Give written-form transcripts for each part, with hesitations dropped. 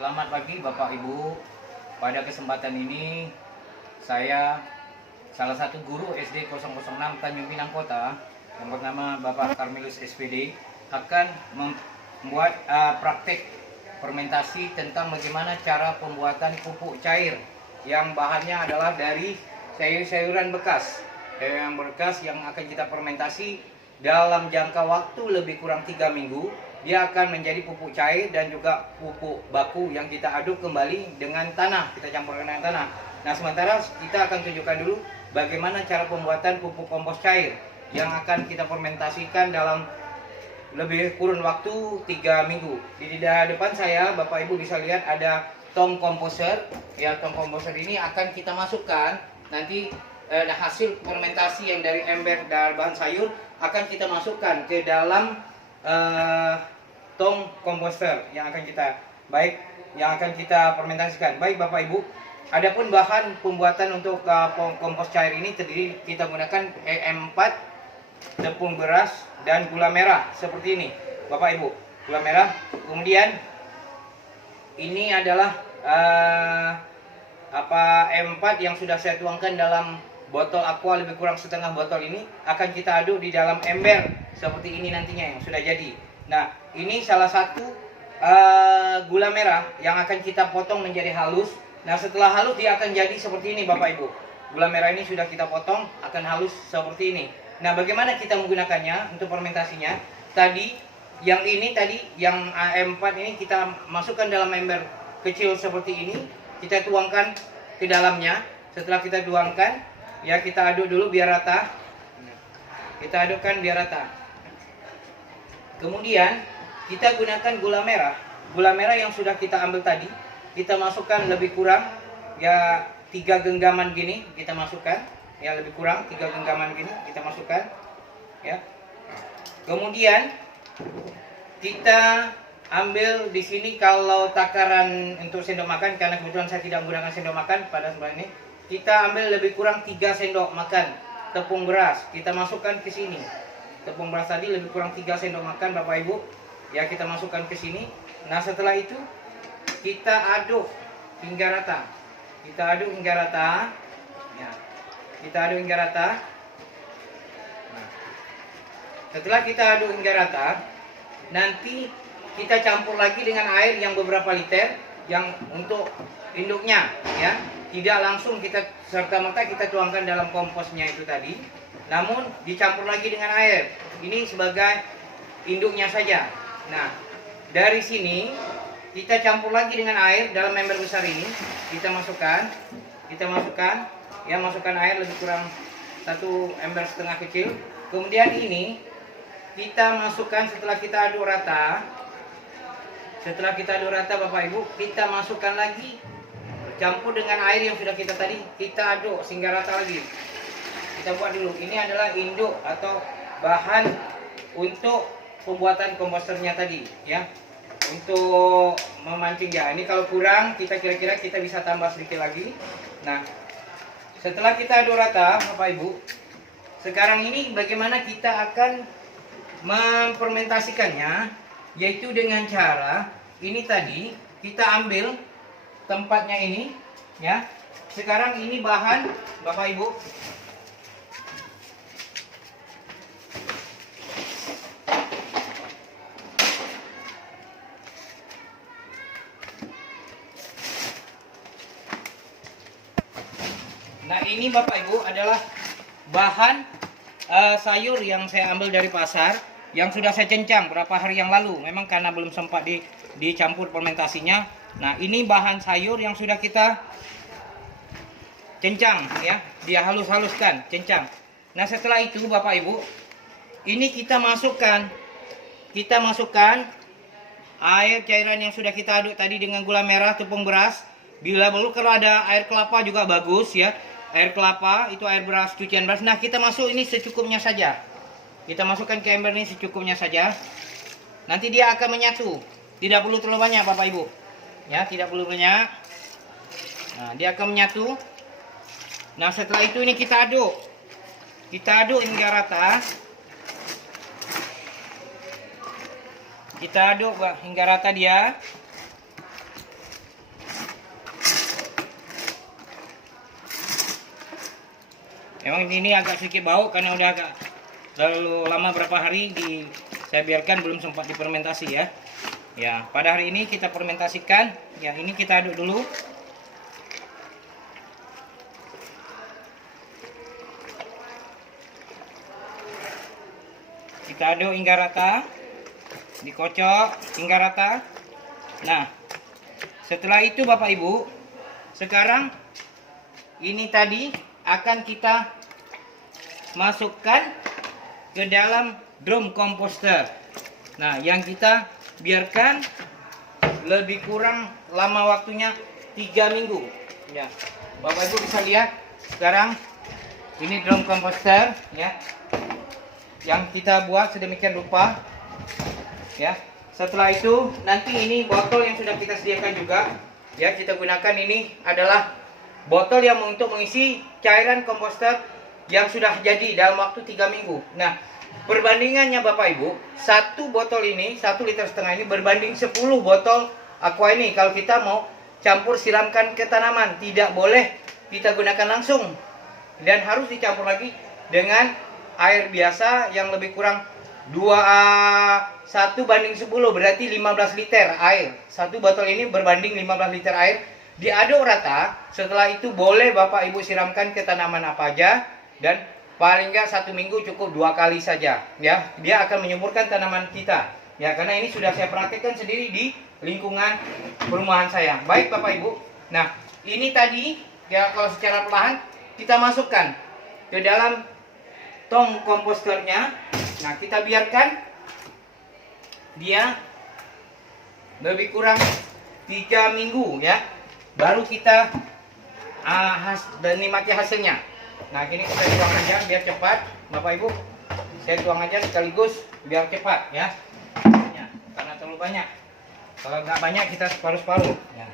Selamat pagi Bapak Ibu. Pada kesempatan ini saya salah satu guru SD 006 Tanjung Pinang Kota yang bernama Bapak Karmelus SPD akan membuat praktek fermentasi tentang bagaimana cara pembuatan pupuk cair yang bahannya adalah dari sayur-sayuran bekas. Yang bekas yang akan kita fermentasi dalam jangka waktu lebih kurang 3 minggu. Dia akan menjadi pupuk cair dan juga pupuk baku yang kita aduk kembali dengan tanah, kita campurkan dengan tanah. Nah, sementara kita akan tunjukkan dulu bagaimana cara pembuatan pupuk kompos cair yang akan kita fermentasikan dalam lebih kurun waktu 3 minggu. Di depan saya Bapak Ibu bisa lihat ada tong komposer. Ya, tong komposer ini akan kita masukkan nanti hasil fermentasi yang dari ember dan bahan sayur akan kita masukkan ke dalam tong komposter yang akan kita fermentasikan. Baik Bapak Ibu, adapun bahan pembuatan untuk kompos cair ini terdiri kita gunakan E4, tepung beras dan gula merah seperti ini Bapak Ibu. Gula merah, kemudian ini adalah E4 yang sudah saya tuangkan dalam botol aqua lebih kurang setengah botol ini akan kita aduk di dalam ember seperti ini nantinya yang sudah jadi. Nah, ini salah satu gula merah yang akan kita potong menjadi halus. Nah, setelah halus dia akan jadi seperti ini Bapak Ibu. Gula merah ini sudah kita potong akan halus seperti ini. Nah, bagaimana kita menggunakannya untuk fermentasinya? Yang E4 ini kita masukkan dalam ember kecil seperti ini. Kita tuangkan ke dalamnya. Setelah kita tuangkan, ya kita aduk dulu biar rata. Kita adukkan biar rata. Kemudian kita gunakan gula merah. Gula merah yang sudah kita ambil tadi, kita masukkan lebih kurang ya 3 genggaman gini kita masukkan. Ya, lebih kurang 3 genggaman gini kita masukkan. Ya. Kemudian kita ambil di sini kalau takaran untuk sendok makan, karena kebetulan saya tidak menggunakan sendok makan pada sebelah ini. Kita ambil lebih kurang 3 sendok makan tepung beras. Kita masukkan ke sini. Tepung beras tadi lebih kurang 3 sendok makan Bapak Ibu. Ya, kita masukkan ke sini. Nah, setelah itu kita aduk hingga rata. Kita aduk hingga rata. Ya. Kita aduk hingga rata. Nah, setelah kita aduk hingga rata, nanti kita campur lagi dengan air yang beberapa liter yang untuk induknya, ya. Tidak langsung kita serta-merta kita tuangkan dalam komposnya itu tadi, namun dicampur lagi dengan air. Ini sebagai induknya saja. Nah, dari sini kita campur lagi dengan air dalam ember besar ini. Kita masukkan, ya, masukkan air lebih kurang 1 ember setengah kecil. Kemudian ini kita masukkan setelah kita aduk rata. Setelah kita aduk rata Bapak Ibu, kita masukkan lagi, campur dengan air yang sudah kita aduk sehingga rata lagi. Kita buat dulu. Ini adalah induk atau bahan untuk pembuatan komposternya tadi, ya. Untuk memancing ya. Ini kalau kurang kira-kira kita bisa tambah sedikit lagi. Nah, setelah kita aduk rata Bapak Ibu, sekarang ini bagaimana kita akan memfermentasikannya, yaitu dengan cara ini tadi kita ambil tempatnya ini, ya. Sekarang ini bahan Bapak Ibu. Nah, ini Bapak Ibu adalah bahan sayur yang saya ambil dari pasar, yang sudah saya cencang berapa hari yang lalu. Memang karena belum sempat dicampur fermentasinya. Nah, ini bahan sayur yang sudah kita cencang, ya. Dia halus-haluskan, cencang. Nah, setelah itu Bapak Ibu, ini kita masukkan air cairan yang sudah kita aduk tadi dengan gula merah, tepung beras. Bila perlu kalau ada air kelapa juga bagus, ya. Air kelapa itu air beras, cucian beras. Nah, kita masuk ini secukupnya saja. Kita masukkan ke ember ini secukupnya saja. Nanti dia akan menyatu. Tidak perlu terlalu banyak Bapak Ibu. Ya, tidak perlu banyak. Nah, dia akan menyatu. Nah, setelah itu ini kita aduk. Kita aduk hingga rata. Kita aduk hingga rata dia. Memang ini agak sedikit bau karena udah agak terlalu lama, berapa hari saya biarkan, belum sempat difermentasi ya. Ya, pada hari ini kita fermentasikan. Ya, ini kita aduk dulu. Kita aduk hingga rata. Dikocok hingga rata. Nah, setelah itu Bapak Ibu, sekarang ini tadi akan kita masukkan ke dalam drum komposter. Nah, yang kita biarkan lebih kurang lama waktunya 3 minggu. Ya, Bapak Ibu bisa lihat sekarang ini drum komposter ya, yang kita buat sedemikian rupa ya. Setelah itu nanti ini botol yang sudah kita sediakan juga ya, kita gunakan. Ini adalah botol yang untuk mengisi cairan komposter yang sudah jadi dalam waktu 3 minggu. Nah, perbandingannya Bapak Ibu, satu botol ini, 1,5 liter ini berbanding 10 botol aqua ini. Kalau kita mau campur siramkan ke tanaman, tidak boleh kita gunakan langsung, dan harus dicampur lagi dengan air biasa yang lebih kurang 1 banding 10, berarti 15 liter air. Satu botol ini berbanding 15 liter air. Diaduk rata. Setelah itu boleh Bapak Ibu siramkan ke tanaman apa aja, dan paling nggak 1 minggu cukup 2 kali saja ya. Dia akan menyuburkan tanaman kita ya, karena ini sudah saya praktekkan sendiri di lingkungan perumahan saya. Baik Bapak Ibu, nah ini tadi ya, kalau secara perlahan kita masukkan ke dalam tong komposternya. Nah, kita biarkan dia lebih kurang 3 minggu ya, baru kita nikmati hasilnya. Nah, ini kita tuang aja biar cepat Bapak Ibu. Saya tuang aja sekaligus biar cepat ya, karena terlalu banyak. Kalau nggak banyak kita separuh-separuh ya.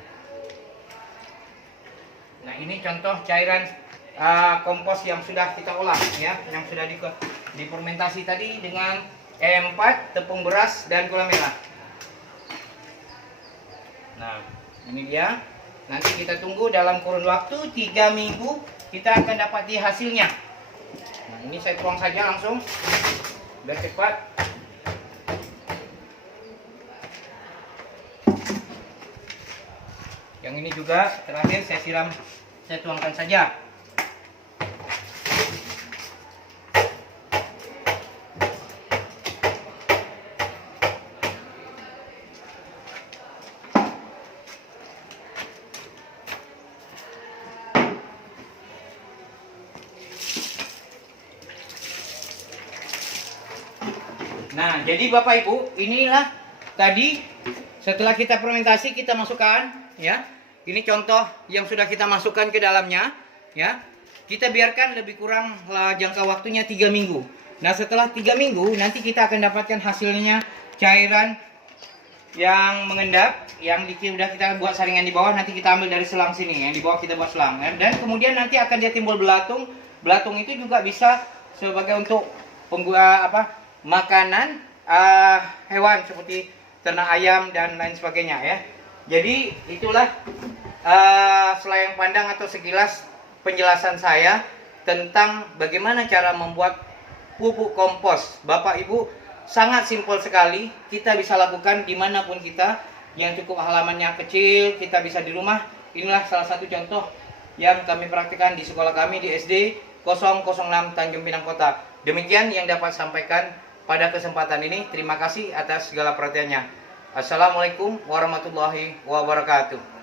Nah, ini contoh cairan kompos yang sudah kita olah ya, yang sudah difermentasi tadi dengan E4, tepung beras, dan gula merah. Nah, ini dia. Nanti kita tunggu dalam kurun waktu 3 minggu kita akan dapati hasilnya. Nah, ini saya tuang saja langsung biar cepat. Yang ini juga terakhir saya siram, saya tuangkan saja. Nah, jadi Bapak Ibu, inilah tadi setelah kita fermentasi kita masukkan ya. Ini contoh yang sudah kita masukkan ke dalamnya ya. Kita biarkan lebih kurang jangka waktunya 3 minggu. Nah, setelah 3 minggu nanti kita akan dapatkan hasilnya cairan yang mengendap, yang sudah kita buat saringan di bawah. Nanti kita ambil dari selang sini, yang di bawah kita buat selang ya. Dan kemudian nanti akan dia timbul belatung. Belatung itu juga bisa sebagai untuk makanan hewan seperti ternak ayam dan lain sebagainya ya. Jadi itulah selayang pandang atau sekilas penjelasan saya tentang bagaimana cara membuat pupuk kompos. Bapak Ibu, sangat simpel sekali, kita bisa lakukan dimanapun kita, yang cukup halamannya kecil, kita bisa di rumah. Inilah salah satu contoh yang kami praktikkan di sekolah kami di SD 006 Tanjung Pinang Kota. Demikian yang dapat sampaikan pada kesempatan ini. Terima kasih atas segala perhatiannya. Assalamualaikum warahmatullahi wabarakatuh.